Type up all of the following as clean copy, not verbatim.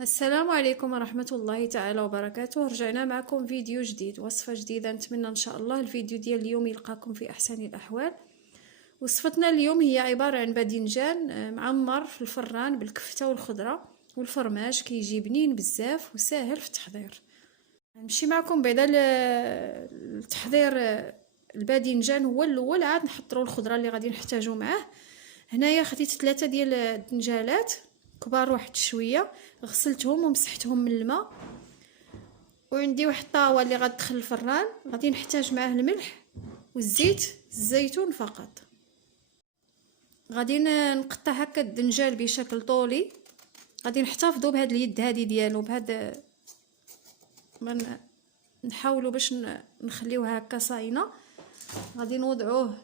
السلام عليكم ورحمة الله تعالى وبركاته. رجعنا معكم فيديو جديد، وصفة جديدة. نتمنى ان شاء الله الفيديو ديال اليوم يلقاكم في احسن الاحوال. وصفتنا اليوم هي عبارة عن باذنجان معمر في الفران بالكفتة والخضرة والفرماج، كيجي بنين بزاف وسهل في التحضير. نمشي معكم بعدا التحضير. الباذنجان هو الاول، عاد نحضروا الخضرة اللي غادي نحتاجو معاه. هنايا خديت 3 ديال الدنجالات كبار واحد شويه، غسلتهم ومسحتهم من الماء. وعندي واحد الطاوه اللي غتدخل الفران، غادي نحتاج معاه الملح والزيت الزيتون فقط. غادي نقطع هكا الدنجال بشكل طولي. غادي نحتفظوا بهاد اليد هذه ديالو، بهاد ما نحاولوا باش نخليوها هكا صاينه. غادي نوضعوه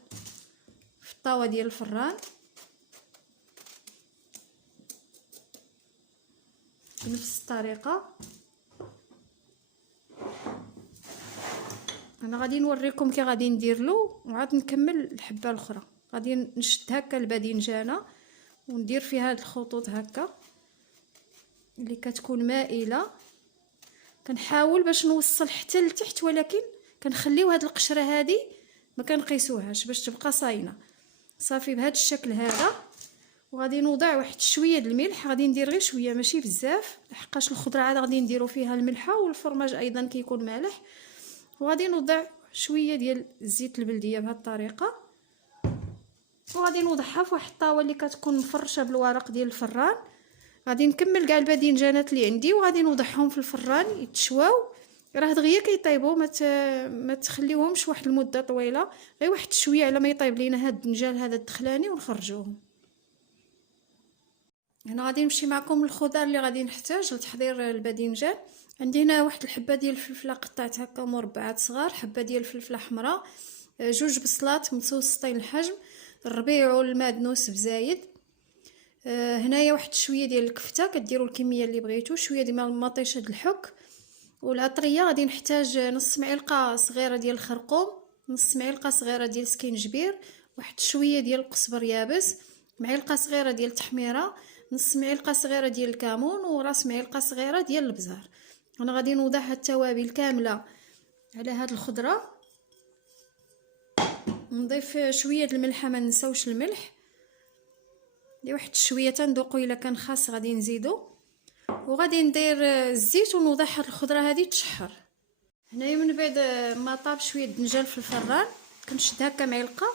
في الطاوه ديال الفران بنفس الطريقه. انا غادي نوريكم كي غادي ندير له، وعاد نكمل الحبه الاخرى. غادي نشد هكا الباذنجانه وندير فيها هاد الخطوط هكا اللي كتكون مائله. كنحاول باش نوصل حتى لتحت، ولكن كنخليو هاد القشره هادي ما كنقيسوهاش باش تبقى صاينه. صافي بهذا الشكل هذا. وغادي نوضع واحد شويه د الملح، غادي ندير غير شويه ماشي بزاف، لحقاش الخضره عاد غادي نديرو فيها الملحه، والفرماج ايضا كيكون مالح. وغادي نوضع شويه ديال الزيت البلديه بهذه الطريقه، وغادي نوضعها في واحد الطاوه اللي كتكون مفرشه بالورق ديال الفران. غادي نكمل كاع الباذنجانات اللي عندي وغادي نوضعهم في الفران يتشواو. راه دغيا كيطيبوا، ما تخليوهمش واحد المده طويله، غير واحد شويه على ما يطيب لينا هذا الدنجال هذا الدخلاني ونخرجوهم. هنا غادي نمشي معكم الخضر اللي غادي نحتاج لتحضير الباذنجان. عندي هنا واحد الحبه ديال الفلفله قطعت هكا مربعات صغار، حبه ديال الفلفله حمراء، 2 بصلات متوسطين الحجم، الربيع والمعدنوس بزايد. هنايا واحد شويه ديال الكفته، كديروا الكميه اللي بغيتو، شويه ديال مطيشه د الحك. والعطريه غادي نحتاج نص معلقه صغيره ديال الخرقوم، نص معلقه صغيره ديال سكينجبير، واحد شويه ديال القزبر يابس، معلقه صغيره ديال التحميره، نص معلقه صغيره ديال الكمون، وراس معلقه صغيره ديال البزار. انا غادي نوضع هاد التوابل كامله على هاد الخضره. نضيف شويه الملح، ما نساوش الملح، واحد شويه تندوقوا الا كان خاص غادي نزيدو. وغادي ندير الزيت ونوضع هاد الخضره هذه تشحر. هنايا من بعد ما طاب شويه الدنجال في الفران، كنشد هكا معلقه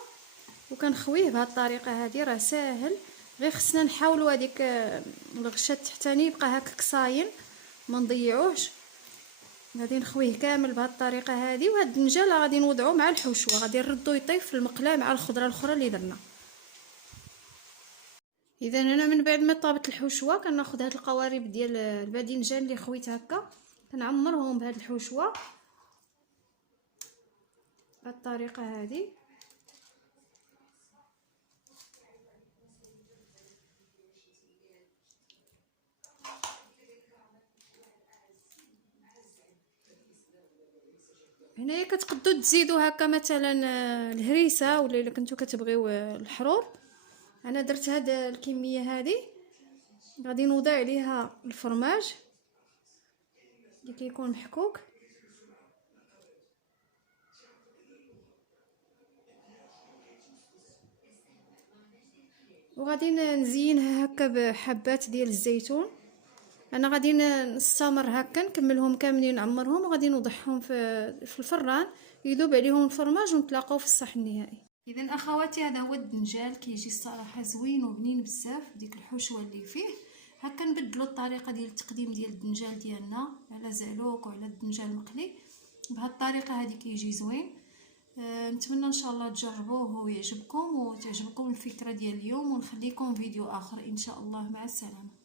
وكنخويه بهذه الطريقه هذه. راه ساهل، غير خصنا نحاولوا هذيك الغشا التحتاني يبقى هكاك صاين، ما نضيعوهش. غادي نخويه كامل بهذه الطريقه هذه. وهاد الدنجال غادي نوضعوه مع الحشوه، غادي نردو يطيب في المقله مع الخضره الاخرى اللي درنا. اذا هنا من بعد ما طابت الحشوه، كناخذ هاد القوارب ديال الباذنجان اللي خويت هكا، كنعمرهم بهاد الحشوه بهاد الطريقه هذه. هنايا كتقدروا تزيدوا هكا مثلا الهريسه، ولا الا كنتو كتبغيو الحرور. انا درت هاد الكميه هذه. غادي نوضع عليها الفرماج اللي كيكون محكوك، وغادي نزينها هكا بحبات ديال الزيتون. انا غادي نستمر هكا نكملهم كاملين نعمرهم، وغادي نوضعهم في الفران يذوب عليهم الفرماج، ونتلاقاو في الصحن النهائي. اذا اخواتي، هذا هو الدنجال، كيجي الصراحه زوين وبنين بزاف بديك الحشوه اللي فيه. هكا نبدلوا الطريقه ديال التقديم ديال الدنجال ديالنا على زعلوك وعلى الدنجال المقلي. بهذه الطريقه هذه كيجي زوين. نتمنى ان شاء الله تجربوه ويعجبكم وتعجبكم الفكره ديال اليوم، ونخليكم فيديو اخر ان شاء الله. مع السلامه.